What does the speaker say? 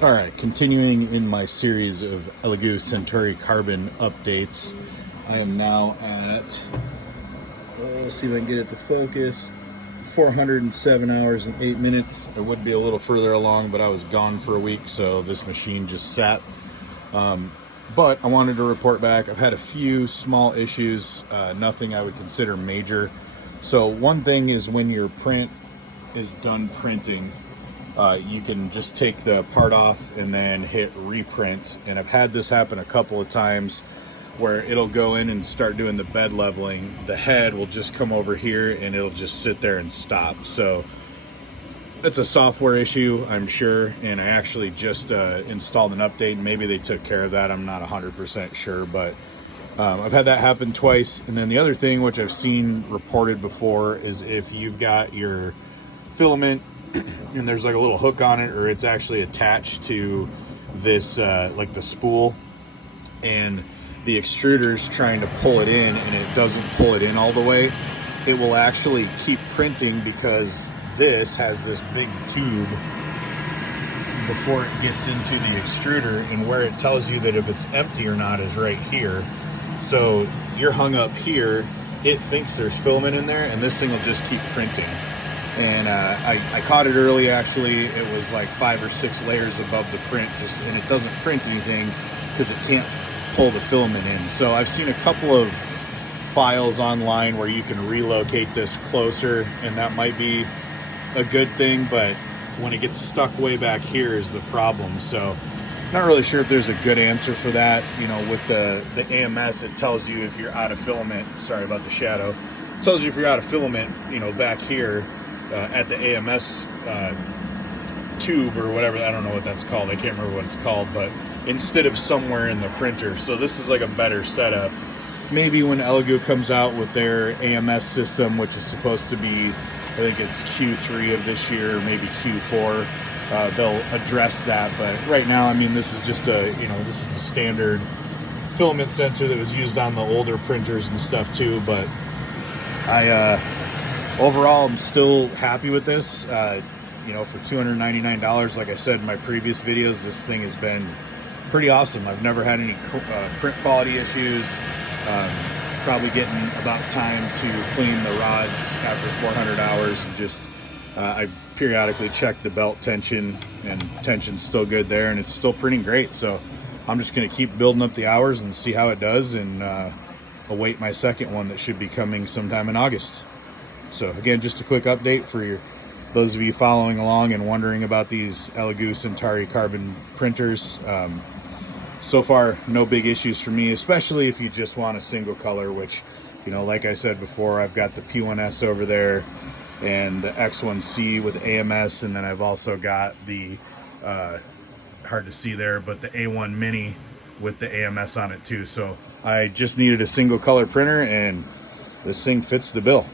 All right, continuing in my series of Elegoo Centauri Carbon updates, I am now at, let's see if I can get it to focus, 407 hours and 8 minutes. I would be a little further along, but I was gone for a week, so this machine just sat. But I wanted to report back. I've had a few small issues, nothing I would consider major. So one thing is when your print is done printing, you can just take the part off and then hit reprint. And I've had this happen a couple of times where it'll go in and start doing the bed leveling. The head will just come over here and it'll just sit there and stop. So it's a software issue, I'm sure. And I actually just installed an update. Maybe they took care of that. I'm not 100% sure, but I've had that happen twice. And then the other thing, which I've seen reported before, is if you've got your filament and there's like a little hook on it, or it's actually attached to this like the spool, and the extruder's trying to pull it in and it doesn't pull it in all the way, it will actually keep printing because this has this big tube before it gets into the extruder, and where it tells you that if it's empty or not is right here. So you're hung up here, it thinks there's filament in there, and this thing will just keep printing. And I caught it early, actually. It was like 5 or 6 layers above the print, and it doesn't print anything because it can't pull the filament in. So I've seen a couple of files online where you can relocate this closer, and that might be a good thing, but when it gets stuck way back here is the problem. So not really sure if there's a good answer for that. You know, with the AMS, it tells you if you're out of filament. Sorry about the shadow. It tells you if you're out of filament, you know, back here. At the AMS tube or whatever, I don't know what that's called, I can't remember what it's called, but instead of somewhere in the printer. So this is like a better setup. Maybe when Elegoo comes out with their AMS system, which is supposed to be, I think it's Q3 of this year, or maybe Q4, they'll address that. But right now, I mean, this is just a, you know, this is the standard filament sensor that was used on the older printers and stuff too. But overall, I'm still happy with this. You know, for $299, like I said in my previous videos, this thing has been pretty awesome. I've never had any print quality issues. Probably getting about time to clean the rods after 400 hours. And just, I periodically check the belt tension, and tension's still good there, and it's still printing great. So I'm just going to keep building up the hours and see how it does, and await my second one that should be coming sometime in August. So again, just a quick update for those of you following along and wondering about these Elegoo Centauri Carbon printers. So far, no big issues for me, especially if you just want a single color, which, you know, like I said before, I've got the P1S over there and the X1C with AMS, and then I've also got the, hard to see there, but the A1 Mini with the AMS on it too. So I just needed a single color printer, and this thing fits the bill.